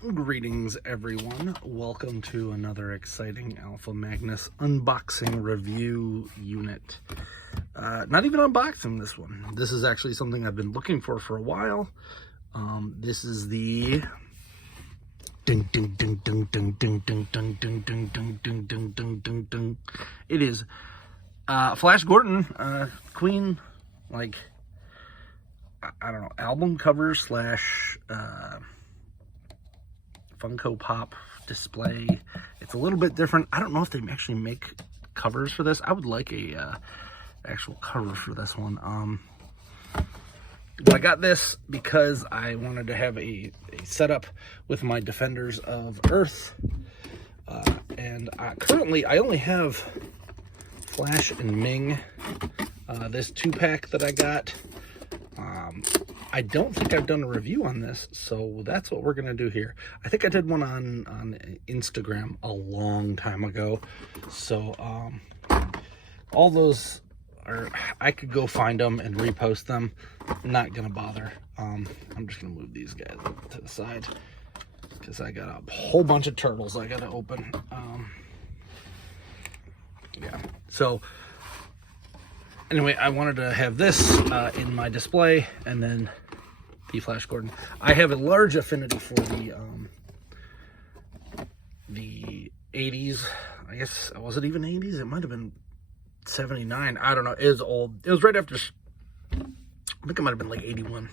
Greetings everyone, welcome to another exciting Alpha Magnus unboxing review unit. Not even unboxing this one. This is actually something I've been looking for a while. This is the ding ding ding ding ding ding ding ding ding ding ding ding ding ding ding ding. It is Flash Gordon, Queen, like, I don't know, album cover slash Funko Pop display. It's a little bit different. I don't know if they actually make covers for this. I would like a actual cover for this one. But I got this because I wanted to have a setup with my Defenders of Earth. And currently I only have Flash and Ming. This 2-pack that I got. I don't think I've done a review on this, so that's what we're gonna do here. I think I did one on Instagram a long time ago, so all those are, I could go find them and repost them. I'm not gonna bother. I'm just gonna move these guys to the side because I got a whole bunch of turtles I gotta open. Yeah, so anyway, I wanted to have this in my display, and then the Flash Gordon. I have a large affinity for the 80s. I guess, was it even 80s? It might have been 79. I don't know. It was old. It was right after, I think it might have been like 81.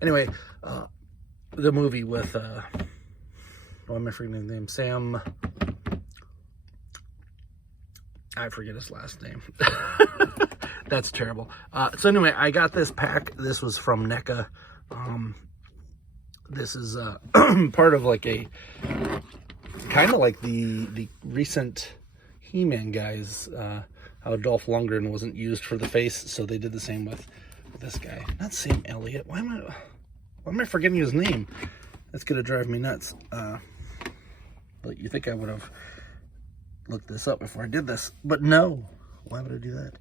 Anyway, the movie with, what am I forgetting his name? Sam, I forget his last name. That's terrible. So anyway, I got this pack. This was from NECA. This is part of like a kind of like the recent He-Man guys. How Dolph Lundgren wasn't used for the face, so they did the same with this guy. Not Sam Elliott. Why am I forgetting his name? That's gonna drive me nuts. But you think I would have looked this up before I did this, but no. Why would I do that?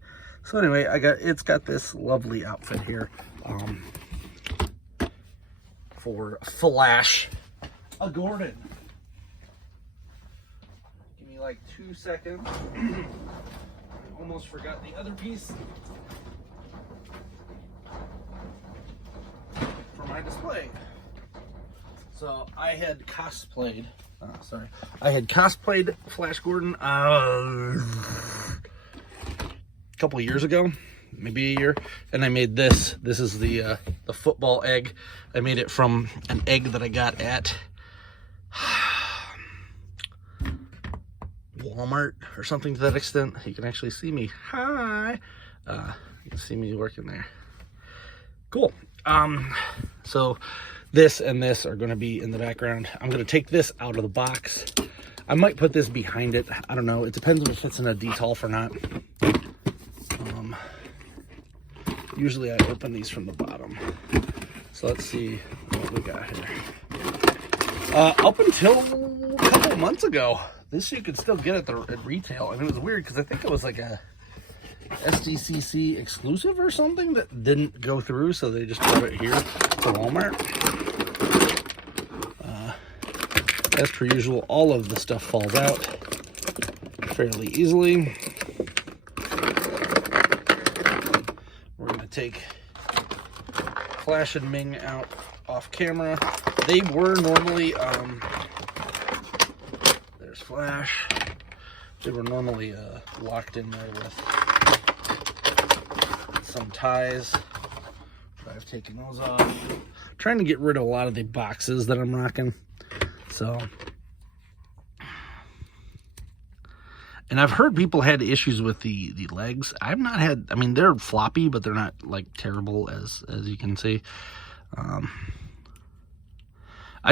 So anyway, it's got this lovely outfit here for Flash Gordon. Give me like 2 seconds. Almost forgot the other piece for my display. So I had cosplayed. I had cosplayed Flash Gordon a couple of years ago, maybe a year, and I made this. This is the football egg. I made it from an egg that I got at Walmart or something to that extent. You can actually see me. Hi. You can see me working there. Cool. So this and this are going to be in the background. I'm going to take this out of the box. I might put this behind it. I don't know. It depends if it's in a detolf or not. Usually I open these from the bottom. So let's see what we got here. Up until a couple months ago, this you could still get at retail. And it was weird because I think it was like a SDCC exclusive or something that didn't go through. So they just brought it here to Walmart. As per usual, all of the stuff falls out fairly easily. Take Flash and Ming out off camera. They were normally there's Flash. They were normally locked in there with some ties, but I've taken those off. I'm trying to get rid of a lot of the boxes that I'm rocking. So, and I've heard people had issues with the legs. I've not had, I mean, they're floppy, but they're not like terrible as you can see. I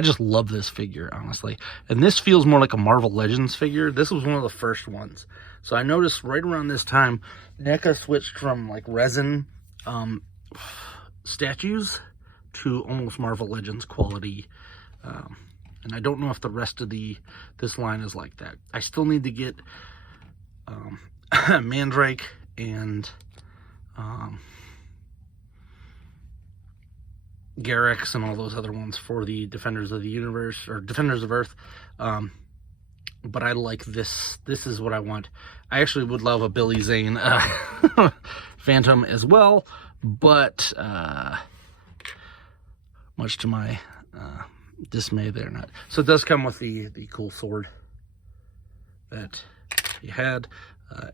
just love this figure, honestly. And this feels more like a Marvel Legends figure. This was one of the first ones. So I noticed right around this time, NECA switched from like resin statues to almost Marvel Legends quality. And I don't know if the rest of this line is like that. I still need to get Mandrake and Garrix and all those other ones for the Defenders of the Universe, or Defenders of Earth. But I like this. This is what I want. I actually would love a Billy Zane Phantom as well, but much to my dismay, they're not. So it does come with the cool sword that he had.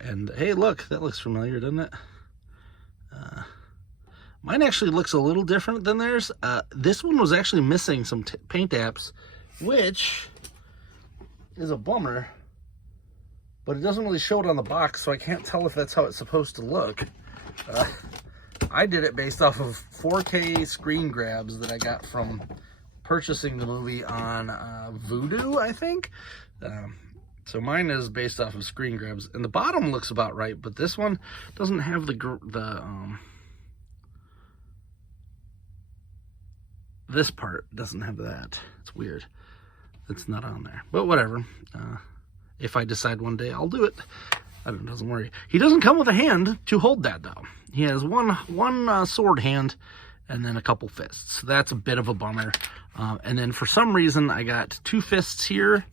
And hey, look, that looks familiar, doesn't it? Mine actually looks a little different than theirs. This one was actually missing some paint apps, which is a bummer, but it doesn't really show it on the box, so I can't tell if that's how it's supposed to look. I did it based off of 4K screen grabs that I got from purchasing the movie on Vudu, I think. So mine is based off of screen grabs, and the bottom looks about right, but this one doesn't have this part doesn't have that. It's weird. It's not on there, but whatever. If I decide one day, I'll do it. It doesn't worry. He doesn't come with a hand to hold that, though. He has one sword hand and then a couple fists. That's a bit of a bummer. And then for some reason, I got 2 fists here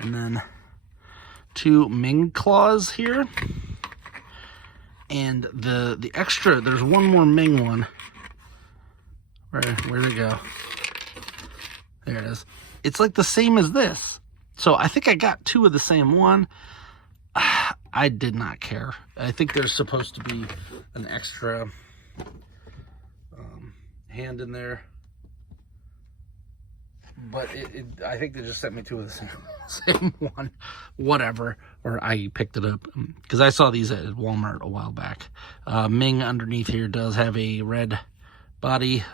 and then 2 Ming claws here. And the extra, there's one more Ming one. Where'd it go? There it is. It's like the same as this. So I think I got 2 of the same one. I did not care. I think there's supposed to be an extra hand in there. But I think they just sent me 2 of the same one. Whatever. Or I picked it up. Because I saw these at Walmart a while back. Ming underneath here does have a red body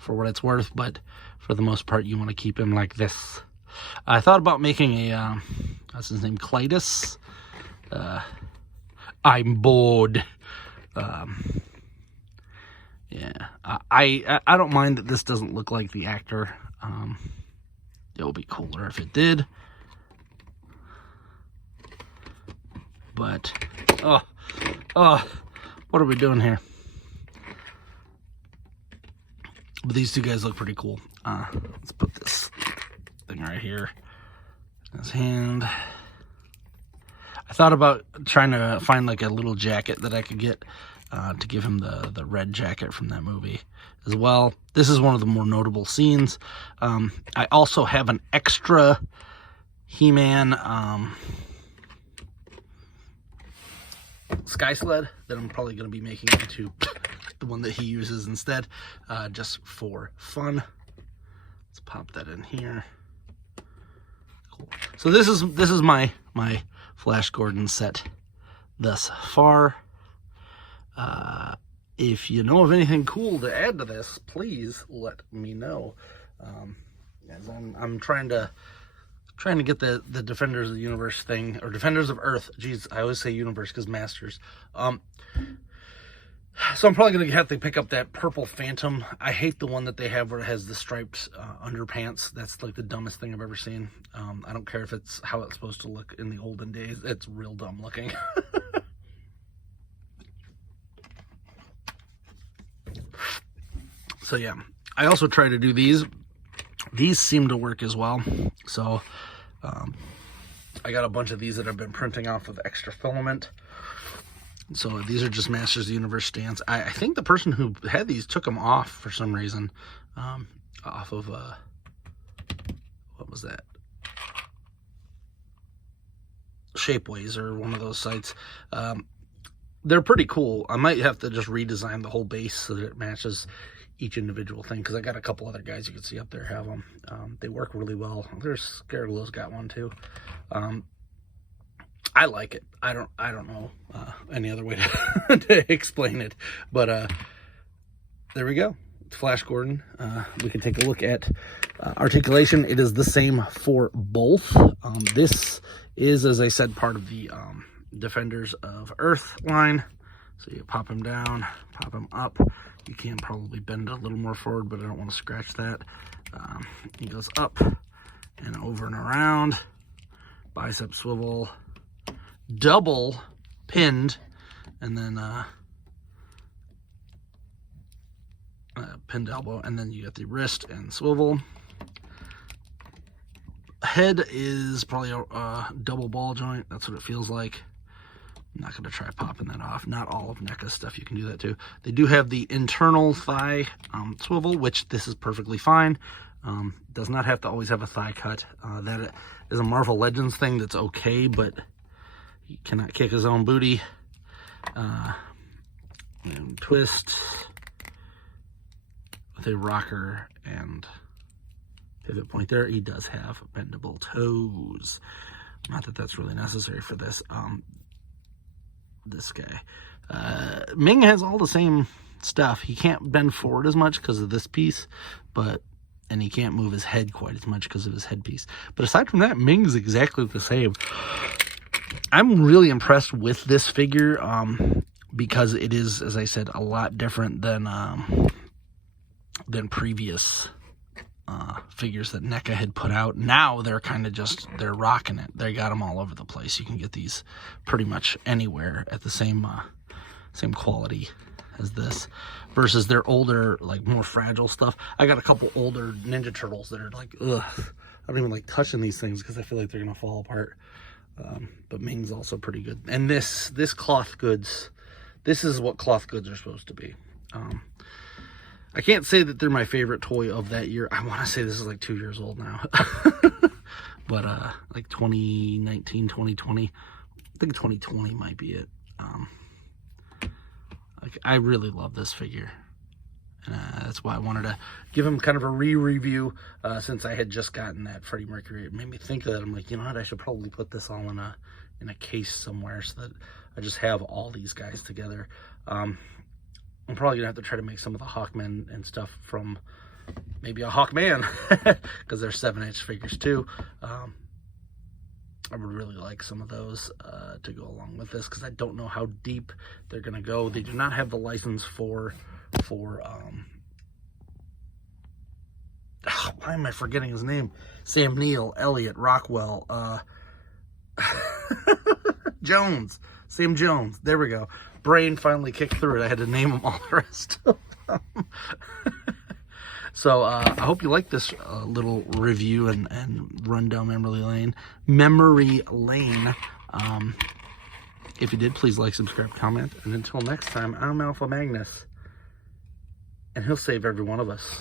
for what it's worth, but for the most part you want to keep him like this. I thought about making a what's his name, Clytus. I'm bored. Yeah, I don't mind that this doesn't look like the actor. It would be cooler if it did, but oh, what are we doing here? But these 2 guys look pretty cool. Let's put this thing right here. His hand. I thought about trying to find like a little jacket that I could get to give him the red jacket from that movie as well. This is one of the more notable scenes. I also have an extra He-Man Sky Sled that I'm probably going to be making into the one that he uses instead, just for fun. Let's pop that in here. Cool. So this is my Flash Gordon set thus far. If you know of anything cool to add to this, please let me know. As I'm trying to get the Defenders of the Universe thing, or Defenders of Earth. Jeez, I always say Universe because Masters. So I'm probably going to have to pick up that purple Phantom. I hate the one that they have where it has the striped underpants. That's like the dumbest thing I've ever seen. I don't care if it's how it's supposed to look in the olden days. It's real dumb looking. So yeah, I also try to do these. These seem to work as well. So I got a bunch of these that I've been printing off with extra filament. So these are just Masters of the Universe stands. I think the person who had these took them off for some reason. Off of, what was that? Shapeways or one of those sites. They're pretty cool. I might have to just redesign the whole base so that it matches each individual thing, because I got a couple other guys you can see up there have them. They work really well. There's Scareglo's got one too. I like it. I don't know any other way to explain it, but there we go. It's Flash Gordon. We can take a look at articulation. It is the same for both. This is, as I said, part of the Defenders of Earth line. So you pop him down, pop him up. You can probably bend a little more forward, but I don't want to scratch that. He goes up and over and around. Bicep swivel. Double pinned. And then pinned elbow, and then you got the wrist and swivel. Head is probably a double ball joint. That's what it feels like. I'm not going to try popping that off. Not all of NECA's stuff, you can do that too. They do have the internal thigh swivel, which this is perfectly fine. Does not have to always have a thigh cut. That is a Marvel Legends thing that's okay, but he cannot kick his own booty. And twist with a rocker and pivot point there. He does have bendable toes. Not that that's really necessary for this. This guy. Ming has all the same stuff. He can't bend forward as much because of this piece, and he can't move his head quite as much because of his headpiece. But aside from that, Ming's exactly the same. I'm really impressed with this figure because it is, as I said, a lot different than previous figures that NECA had put out. Now they're kind of just, they're rocking it. They got them all over the place. You can get these pretty much anywhere at the same quality as this, versus their older, like more fragile stuff. I got a couple older Ninja Turtles that are like, ugh, I don't even like touching these things because I feel like they're gonna fall apart. But Ming's also pretty good. And this cloth goods, this is what cloth goods are supposed to be. I can't say that they're my favorite toy of that year. I want to say this is like 2 years old now. But like 2019, 2020. I think 2020 might be it. Like, I really love this figure. That's why I wanted to give him kind of a re-review since I had just gotten that Freddie Mercury. It made me think of that. I'm like, you know what? I should probably put this all in a case somewhere so that I just have all these guys together. I'm probably gonna have to try to make some of the Hawkmen and stuff from maybe a Hawkman because they're 7-inch figures too. I would really like some of those to go along with this because I don't know how deep they're gonna go. They do not have the license for why am I forgetting his name? Sam Neill, Elliot, Rockwell, Jones, Sam Jones. There we go. Brain finally kicked through it. I had to name them all the rest of them. So I hope you like this little review and run down memory lane. If you did, please like, subscribe, comment. And until next time, I'm Alpha Magnus. And he'll save every one of us.